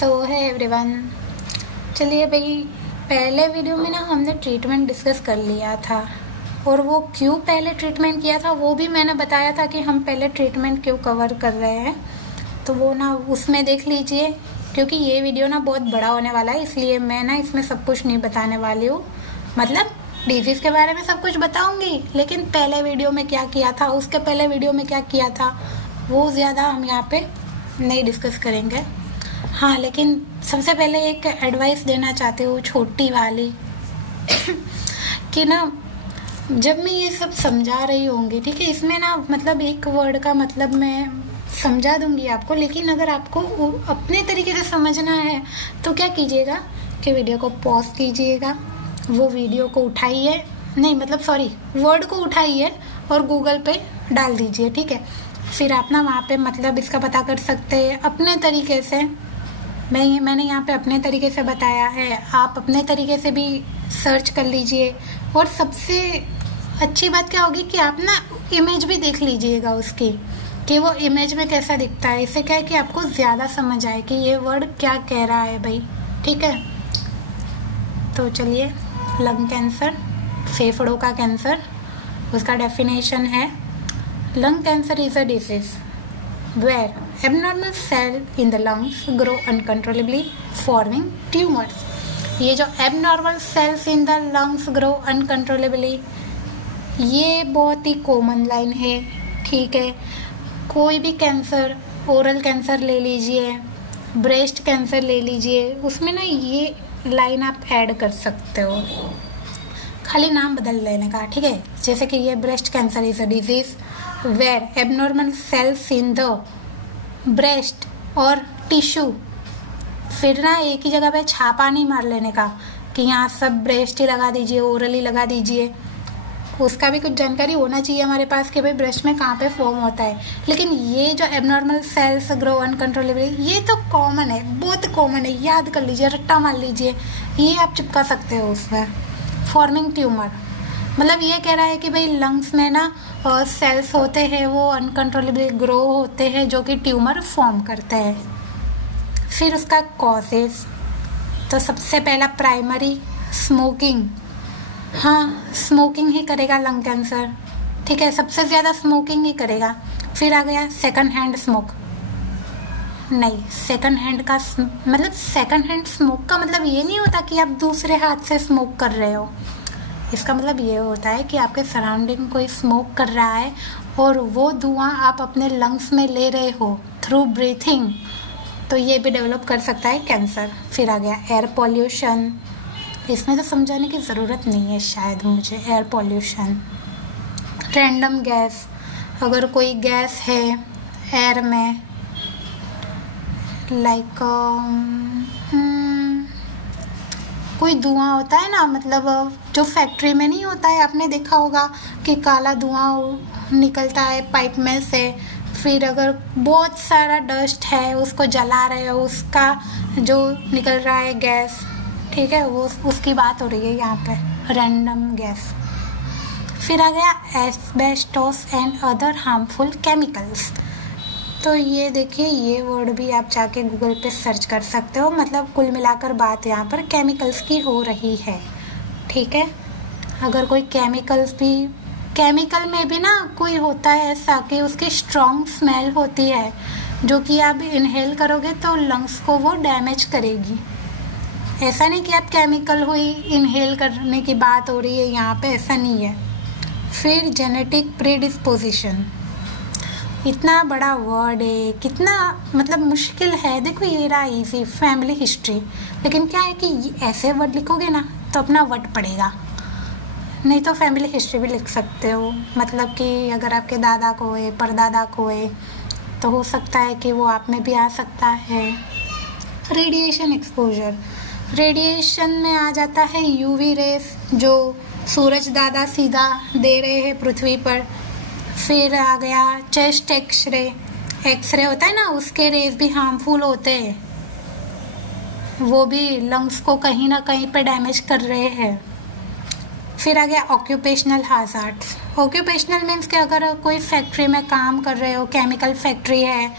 सो है एवरीवन। चलिए भाई, पहले वीडियो में ना हमने ट्रीटमेंट डिस्कस कर लिया था, और वो क्यों पहले ट्रीटमेंट किया था वो भी मैंने बताया था कि हम पहले ट्रीटमेंट क्यों कवर कर रहे हैं। तो वो ना उसमें देख लीजिए, क्योंकि ये वीडियो ना बहुत बड़ा होने वाला है, इसलिए मैं ना इसमें सब कुछ नहीं बताने वाली हूँ। मतलब डिजीज़ के बारे में सब कुछ बताऊंगी, लेकिन पहले वीडियो में क्या किया था, उसके पहले वीडियो में क्या किया था, वो ज़्यादा हम यहाँ पे नहीं डिस्कस करेंगे। हाँ, लेकिन सबसे पहले एक एडवाइस देना चाहती हूँ, छोटी वाली कि ना जब मैं ये सब समझा रही होंगी, ठीक है, इसमें ना मतलब एक वर्ड का मतलब मैं समझा दूंगी आपको, लेकिन अगर आपको अपने तरीके से समझना है तो क्या कीजिएगा कि वीडियो को पॉज कीजिएगा, वो वीडियो को उठाइए, नहीं मतलब सॉरी, वर्ड को उठाइए और गूगल पे डाल दीजिए, ठीक है। फिर आप ना वहाँ पे मतलब इसका पता कर सकते हैं अपने तरीके से। मैंने यहाँ पे अपने तरीके से बताया है, आप अपने तरीके से भी सर्च कर लीजिए। और सबसे अच्छी बात क्या होगी कि आप ना इमेज भी देख लीजिएगा उसकी, कि वो इमेज में कैसा दिखता है। इससे क्या है कि आपको ज़्यादा समझ आए कि ये वर्ड क्या कह रहा है भाई, ठीक है। तो चलिए, लंग कैंसर, फेफड़ों का कैंसर, उसका डेफिनेशन है, lung cancer is a disease where abnormal cell in the lungs grow uncontrollably forming tumors। ये जो abnormal cells in the lungs grow uncontrollably, ये बहुत ही कॉमन लाइन है, ठीक है। कोई भी कैंसर, ओरल कैंसर ले लीजिए, ब्रेस्ट कैंसर ले लीजिए, उसमें ना ये लाइन आप ऐड कर सकते हो, खाली नाम बदल लेने का, ठीक है। जैसे कि ये breast cancer is a disease where abnormal cells in the breast और टिश्यू। फिर ना एक ही जगह पे छापा नहीं मार लेने का कि यहाँ सब ब्रेस्ट ही लगा दीजिए, ओरल ही लगा दीजिए। उसका भी कुछ जानकारी होना चाहिए हमारे पास कि भाई ब्रेस्ट में कहाँ पे फॉर्म होता है। लेकिन ये जो एबनॉर्मल सेल्स ग्रो अनकंट्रोलेबली, ये तो कॉमन है, बहुत कॉमन है, याद कर लीजिए, रट्टा मार लीजिए, ये आप चिपका सकते हो उसमें। फॉर्मिंग ट्यूमर मतलब ये कह रहा है कि भाई लंग्स में ना सेल्स होते हैं, वो अनकंट्रोलेबली ग्रो होते हैं, जो कि ट्यूमर फॉर्म करते हैं। फिर उसका कॉजेज, तो सबसे पहला प्राइमरी स्मोकिंग। हाँ, स्मोकिंग ही करेगा लंग कैंसर, ठीक है, सबसे ज़्यादा स्मोकिंग ही करेगा। फिर आ गया सेकंड हैंड स्मोक, नहीं, सेकंड हैंड का मतलब सेकंड हैंड स्मोक का मतलब ये नहीं होता कि आप दूसरे हाथ से स्मोक कर रहे हो। इसका मतलब ये होता है कि आपके सराउंडिंग कोई स्मोक कर रहा है और वो धुआं आप अपने लंग्स में ले रहे हो थ्रू ब्रीथिंग, तो ये भी डेवलप कर सकता है कैंसर। फिर आ गया एयर पॉल्यूशन, इसमें तो समझाने की ज़रूरत नहीं है शायद मुझे। एयर पॉल्यूशन, रैंडम गैस, अगर कोई गैस है एयर में, लाइक कोई धुआं होता है ना, मतलब जो फैक्ट्री में नहीं होता है, आपने देखा होगा कि काला धुआं निकलता है पाइप में से। फिर अगर बहुत सारा डस्ट है, उसको जला रहे हो, उसका जो निकल रहा है गैस, ठीक है, वो उसकी बात हो रही है यहाँ पे, रैंडम गैस। फिर आ गया asbestos and other harmful chemicals. तो ये देखिए, ये वर्ड भी आप जाके गूगल पे सर्च कर सकते हो। मतलब कुल मिलाकर बात यहाँ पर केमिकल्स की हो रही है, ठीक है। अगर कोई केमिकल में भी ना कोई होता है ऐसा कि उसकी स्ट्रॉन्ग स्मेल होती है, जो कि आप इनहेल करोगे तो लंग्स को वो डैमेज करेगी। ऐसा नहीं कि आप केमिकल हुई इनहेल करने की बात हो रही है यहाँ पे, ऐसा नहीं है। फिर जेनेटिक प्रीडिस्पोजिशन, इतना बड़ा वर्ड है, कितना मतलब मुश्किल है। देखो ये रहा इजी, फैमिली हिस्ट्री, लेकिन क्या है कि ऐसे वर्ड लिखोगे ना तो अपना वट पड़ेगा, नहीं तो फैमिली हिस्ट्री भी लिख सकते हो। मतलब कि अगर आपके दादा को है, परदादा को है, तो हो सकता है कि वो आप में भी आ सकता है। रेडिएशन एक्सपोजर, रेडिएशन में आ जाता है यूवी रेस, जो सूरज दादा सीधा दे रहे हैं पृथ्वी पर। फिर आ गया चेस्ट एक्सरे, एक्सरे होता है ना, उसके रेज भी हार्मफुल होते हैं, वो भी लंग्स को कहीं ना कहीं पे डैमेज कर रहे हैं। फिर आ गया ऑक्यूपेशनल हाजार्ड्स। ऑक्यूपेशनल मीन्स कि अगर कोई फैक्ट्री में काम कर रहे हो, केमिकल फैक्ट्री है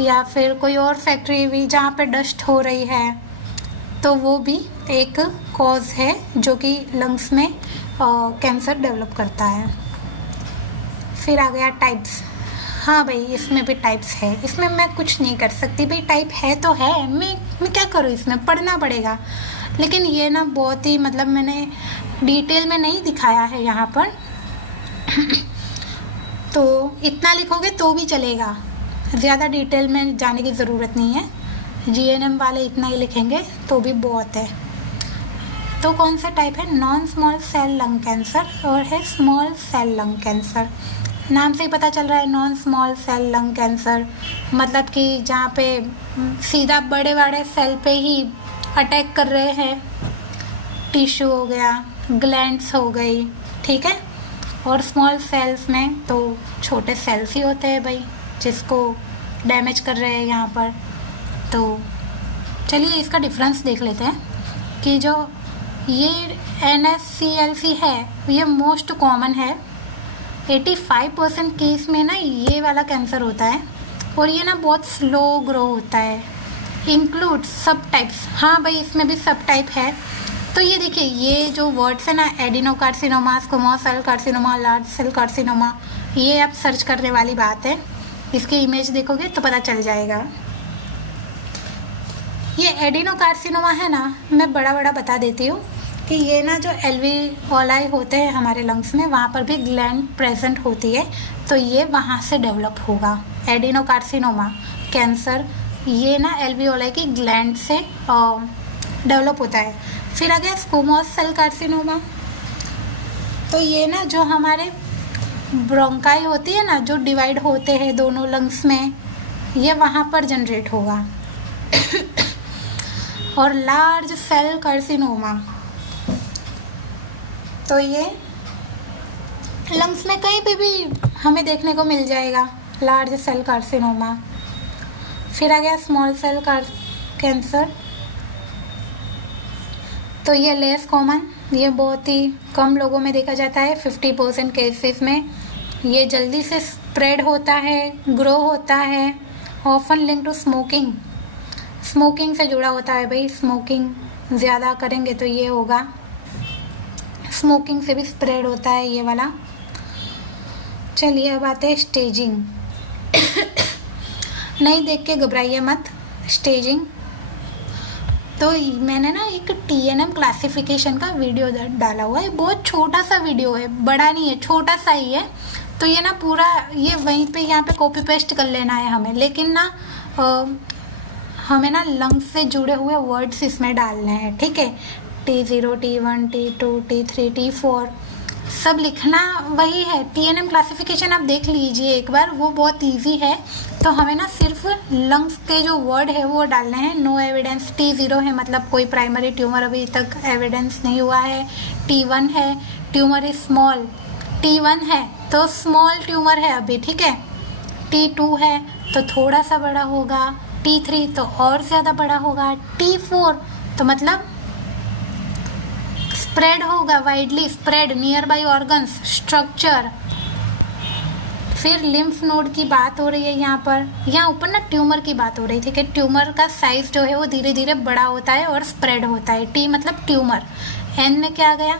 या फिर कोई और फैक्ट्री भी जहाँ पे डस्ट हो रही है, तो वो भी एक कॉज है जो कि लंग्स में कैंसर डेवलप करता है। फिर आ गया टाइप्स। हाँ भाई, इसमें भी टाइप्स है, इसमें मैं कुछ नहीं कर सकती भाई, टाइप है तो है, मैं क्या करूँ, इसमें पढ़ना पड़ेगा। लेकिन ये ना बहुत ही मतलब मैंने डिटेल में नहीं दिखाया है यहाँ पर तो इतना लिखोगे तो भी चलेगा, ज़्यादा डिटेल में जाने की ज़रूरत नहीं है। GNM वाले इतना ही लिखेंगे तो भी बहुत है। तो कौन सा टाइप है? Non small cell lung cancer और है स्मॉल सेल लंग कैंसर। नाम से ही पता चल रहा है non small cell lung cancer, मतलब कि जहाँ पे सीधा बड़े बड़े सेल पे ही अटैक कर रहे हैं, टिश्यू हो गया, ग्लैंड्स हो गई, ठीक है। और स्मॉल सेल्स में तो छोटे सेल्स ही होते हैं भाई, जिसको डैमेज कर रहे हैं यहाँ पर। तो चलिए इसका डिफरेंस देख लेते हैं कि जो ये NSCLC है ये मोस्ट कॉमन है। 85% केस में ना ये वाला कैंसर होता है और ये ना बहुत स्लो ग्रो होता है। इंक्लूड सब टाइप्स, हाँ भाई इसमें भी सब टाइप है। तो ये देखिए, ये जो वर्ड्स है ना, adenocarcinoma, squamous cell carcinoma, large cell carcinoma, ये आप सर्च करने वाली बात है। इसकी इमेज देखोगे तो पता चल जाएगा। ये एडिनोकार्सिनोमा है ना, मैं बड़ा बड़ा बता देती हूँ कि ये ना जो एल्वियोलाई होते हैं हमारे लंग्स में, वहाँ पर भी ग्लैंड प्रेजेंट होती है, तो ये वहाँ से डेवलप होगा। एडिनोकार्सिनोमा कैंसर ये ना एल्वियोलाई की ग्लैंड से डेवलप होता है। फिर आ गया स्क्वैमोस सेल कार्सिनोमा। तो ये ना जो हमारे ब्रोंकाई होती है ना, जो डिवाइड होते हैं दोनों लंग्स में, ये वहाँ पर जनरेट होगा। और लार्ज सेल कार्सिनोमा, तो ये लंग्स में कहीं पे भी हमें देखने को मिल जाएगा, लार्ज सेल कार्सिनोमा। फिर आ गया स्मॉल सेल कैंसर। तो ये लेस कॉमन, ये बहुत ही कम लोगों में देखा जाता है। 50% केसेस में ये जल्दी से स्प्रेड होता है, ग्रो होता है। Often link to smoking, smoking से जुड़ा होता है भाई। स्मोकिंग ज़्यादा करेंगे तो ये होगा, स्मोकिंग से भी स्प्रेड होता है ये वाला। चलिए अब आते हैं स्टेजिंग। नहीं देख के घबराइए मत, स्टेजिंग। तो मैंने ना एक TNM क्लासिफिकेशन का वीडियो डाला हुआ है, बहुत छोटा सा वीडियो है, बड़ा नहीं है, छोटा सा ही है। तो ये ना पूरा ये वहीं पे यहाँ पे कॉपी पेस्ट कर लेना है हमें, लेकिन ना हमें ना लंग्स से जुड़े हुए वर्ड्स इसमें डालने हैं, ठीक है। T0, T1, T2, T3, T4 सब लिखना वही है। TNM क्लासिफिकेशन आप देख लीजिए एक बार, वो बहुत इजी है। तो हमें ना सिर्फ लंग्स के जो वर्ड है वो डालने हैं। नो एविडेंस, T0 है मतलब कोई प्राइमरी ट्यूमर अभी तक एविडेंस नहीं हुआ है। T1 है, ट्यूमर इज स्मॉल। T1 है तो स्मॉल ट्यूमर है अभी, ठीक है। T2 है तो थोड़ा सा बड़ा होगा। T3 तो और ज़्यादा बड़ा होगा। T4 तो मतलब स्प्रेड होगा, widely spread, near by organs, structure. फिर लिम्फ नोड की बात हो रही है यहाँ पर, यहाँ ऊपर ना ट्यूमर की बात हो रही थी कि ट्यूमर का साइज जो है वो धीरे धीरे बड़ा होता है और स्प्रेड होता है। T मतलब ट्यूमर। N में क्या आ गया?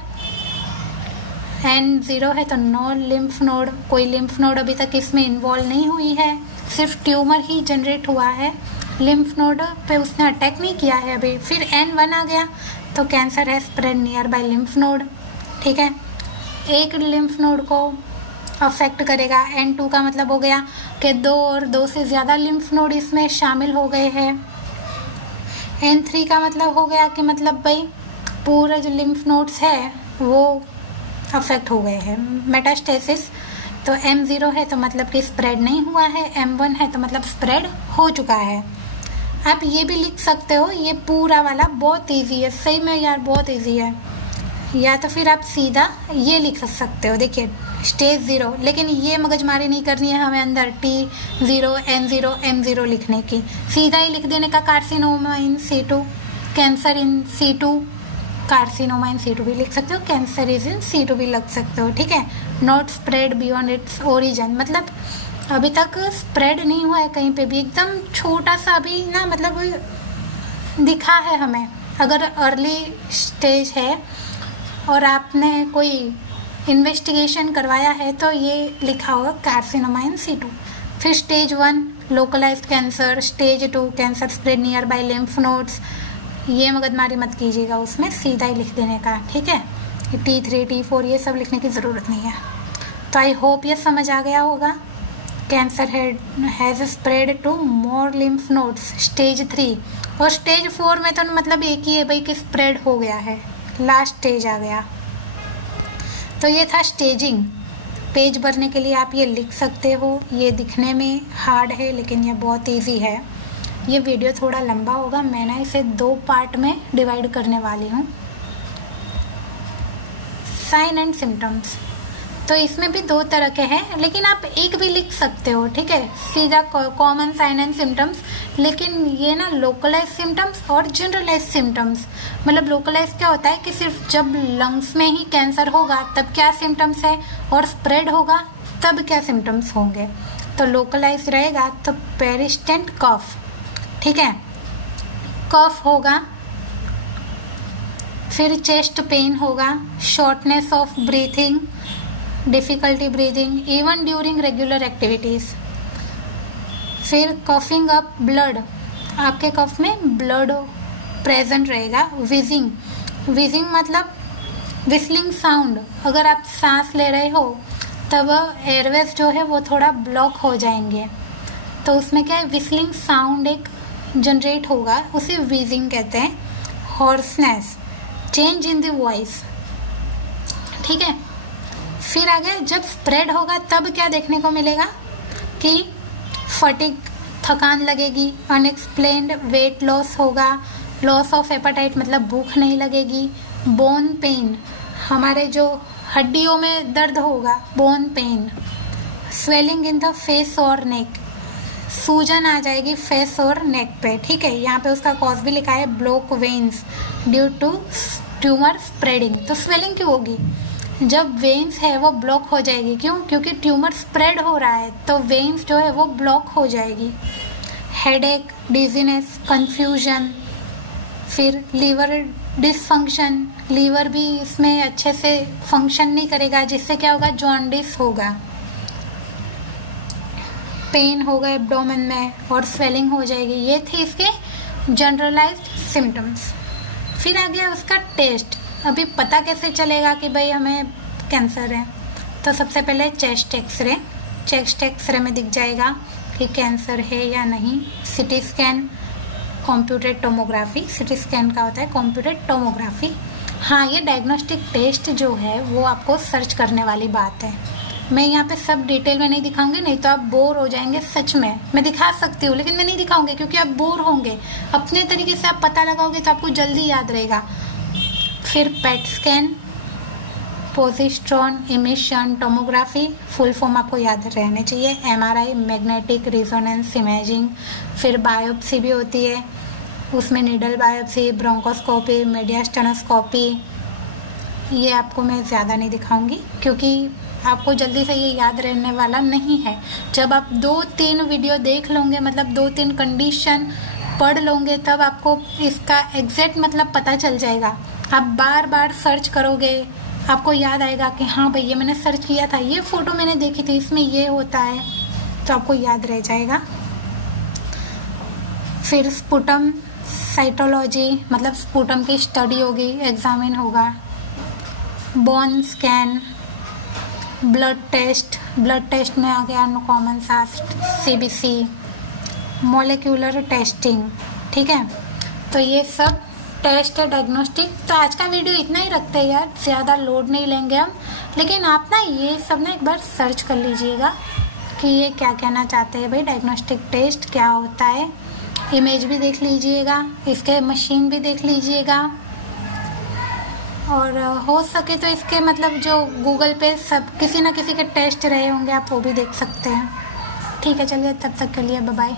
N0 है तो नो लिम्फ नोड, कोई लिम्फ नोड अभी तक इसमें इन्वॉल्व नहीं हुई है, सिर्फ ट्यूमर ही जनरेट हुआ है, लिम्फ नोड पे उसने अटैक नहीं किया है अभी। फिर N1 आ गया तो कैंसर है spread nearby lymph node, ठीक है, एक लिम्फ नोड को अफेक्ट करेगा। N2 का मतलब हो गया कि 2 और 2 से ज़्यादा लिम्फ नोड इसमें शामिल हो गए हैं। N3 का मतलब हो गया कि मतलब भाई पूरे जो लिम्फ नोड्स है वो अफेक्ट हो गए हैं, मेटास्टेसिस। तो M0 है तो मतलब कि स्प्रेड नहीं हुआ है, M1 है तो मतलब स्प्रेड हो चुका है। आप ये भी लिख सकते हो, ये पूरा वाला बहुत इजी है, सही में यार बहुत इजी है। या तो फिर आप सीधा ये लिख सकते हो, देखिए स्टेज 0, लेकिन ये मगजमारी नहीं करनी है हमें अंदर T0, N0, M0 लिखने की, सीधा ही लिख देने का carcinoma in C2, cancer in C2, carcinoma in situ भी लिख सकते हो, कैंसर इज इन सीटू भी लग सकते हो, ठीक है। Not spread beyond its origin, मतलब अभी तक स्प्रेड नहीं हुआ है कहीं पे भी, एकदम छोटा सा अभी ना मतलब दिखा है हमें। अगर अर्ली स्टेज है और आपने कोई इन्वेस्टिगेशन करवाया है तो ये लिखा होगा कार्सिनोमा इन सीटू। फिर stage 1 localized cancer, stage 2 cancer spread nearby lymph nodes. ये मगजमारी मत कीजिएगा, उसमें सीधा ही लिख देने का, ठीक है। T3 T4 ये सब लिखने की ज़रूरत नहीं है। तो आई होप ये समझ आ गया होगा। Cancer has spread to more lymph nodes, stage 3। और स्टेज 4 में तो मतलब एक ही है भाई कि स्प्रेड हो गया है, लास्ट स्टेज आ गया। तो ये था स्टेजिंग। पेज भरने के लिए आप ये लिख सकते हो। ये दिखने में हार्ड है लेकिन ये बहुत इजी है। ये वीडियो थोड़ा लंबा होगा, मैं ना इसे 2 पार्ट में डिवाइड करने वाली हूँ। साइन एंड सिम्टम्स, तो इसमें भी 2 तरह के हैं, लेकिन आप एक भी लिख सकते हो, ठीक है, सीधा कॉमन साइन एंड सिम्टम्स। लेकिन ये ना लोकलाइज सिम्टम्स और जनरलाइज सिम्टम्स, मतलब लोकलाइज क्या होता है कि सिर्फ जब लंग्स में ही कैंसर होगा तब क्या सिम्टम्स है, और स्प्रेड होगा तब क्या सिम्टम्स होंगे। तो लोकलाइज रहेगा तो पेरिस्टेंट कफ, ठीक है, कफ होगा। फिर चेस्ट पेन होगा, shortness of breathing, difficulty breathing even during regular activities. फिर कफिंग अप ब्लड, आपके कफ में ब्लड प्रेजेंट रहेगा। विजिंग, विजिंग मतलब विस्लिंग साउंड, अगर आप सांस ले रहे हो तब एयरवेज जो है वो थोड़ा ब्लॉक हो जाएंगे, तो उसमें क्या है, विस्लिंग साउंड एक जनरेट होगा, उसे विजिंग कहते हैं। Hoarseness, change in the voice, ठीक है। फिर आगे जब स्प्रेड होगा तब क्या देखने को मिलेगा कि फटीग, थकान लगेगी, अनएक्सप्लेन्ड वेट लॉस होगा, लॉस ऑफ एपेटाइट मतलब भूख नहीं लगेगी, बोन पेन, हमारे जो हड्डियों में दर्द होगा, bone pen, swelling in the face और नेक, सूजन आ जाएगी फेस और नेक पे, ठीक है। यहाँ पे उसका कॉज भी लिखा है, block veins due to tumour spreading. तो स्वेलिंग क्यों होगी, जब वेन्स है वो ब्लॉक हो जाएगी, क्यों, क्योंकि ट्यूमर स्प्रेड हो रहा है तो वेन्स जो है वो ब्लॉक हो जाएगी। Headache, dizziness, confusion. फिर लीवर डिसफंक्शन, लीवर भी इसमें अच्छे से फंक्शन नहीं करेगा, जिससे क्या होगा, जॉन्डिस होगा। पेन होगा एब्डोमेन में और स्वेलिंग हो जाएगी। ये थे इसके जनरलाइज्ड सिम्टम्स। फिर आ गया उसका टेस्ट। अभी पता कैसे चलेगा कि भाई हमें कैंसर है, तो सबसे पहले चेस्ट एक्सरे, चेस्ट एक्सरे में दिख जाएगा कि कैंसर है या नहीं। CT scan, computed tomography, CT scan का होता है कंप्यूटेड टोमोग्राफी। हाँ, ये डायग्नोस्टिक टेस्ट जो है वो आपको सर्च करने वाली बात है। मैं यहाँ पे सब डिटेल में नहीं दिखाऊंगी, नहीं तो आप बोर हो जाएंगे। सच में मैं दिखा सकती हूँ लेकिन मैं नहीं दिखाऊंगी क्योंकि आप बोर होंगे। अपने तरीके से आप पता लगाओगे तो आपको जल्दी याद रहेगा। फिर PET scan, positron emission tomography, full form आपको याद रहने चाहिए, MRI मैग्नेटिक रिजोनेंस इमेजिंग। फिर बायोप्सी भी होती है, उसमें नीडल बायोप्सी, ब्रोंकोस्कोपी, मीडियास्टेनोस्कोपी। ये आपको मैं ज़्यादा नहीं दिखाऊंगी क्योंकि आपको जल्दी से ये याद रहने वाला नहीं है। जब आप 2-3 वीडियो देख लोगे, मतलब 2-3 कंडीशन पढ़ लोगे, तब आपको इसका एग्जैक्ट मतलब पता चल जाएगा। आप बार बार सर्च करोगे, आपको याद आएगा कि हाँ भाई ये मैंने सर्च किया था, ये फोटो मैंने देखी थी, इसमें ये होता है, तो आपको याद रह जाएगा। फिर स्पुटम साइटोलॉजी, मतलब स्पुटम की स्टडी होगी, एग्जामिन होगा। Bone scan, blood test, blood test में आ गया कॉमन सा CBC, मोलिकुलर टेस्टिंग, ठीक है। तो ये सब टेस्ट है डायग्नोस्टिक। तो आज का वीडियो इतना ही रखते हैं यार, ज़्यादा लोड नहीं लेंगे हम, लेकिन आप ना ये सब ना एक बार सर्च कर लीजिएगा कि ये क्या कहना चाहते हैं भाई, डायग्नोस्टिक टेस्ट क्या होता है। इमेज भी देख लीजिएगा, इसके मशीन भी देख लीजिएगा, और हो सके तो इसके मतलब जो गूगल पे सब किसी ना किसी के टेस्ट रहे होंगे आप वो भी देख सकते हैं। ठीक है, चलिए तब तक के लिए बाय बाय।